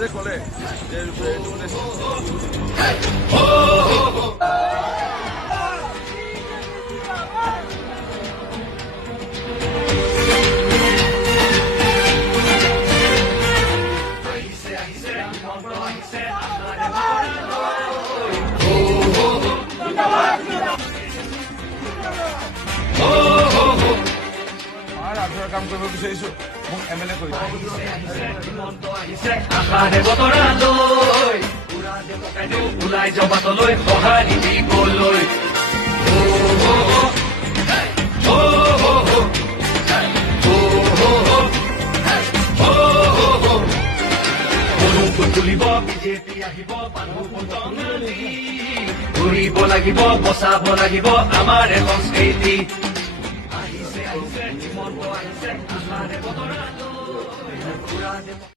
যে ক'লে যে কাম কৰিব বিচাৰিছো মোক MLA কৰি ওলাই যাবাতলৈ সঁহাৰি দিবলৈ তুলিব বিজেপি আহিব ঘূৰিব লাগিব বচাব লাগিব আমাৰ সংস্কৃতি আহিছে আহিছে হিমন্ত আহিছে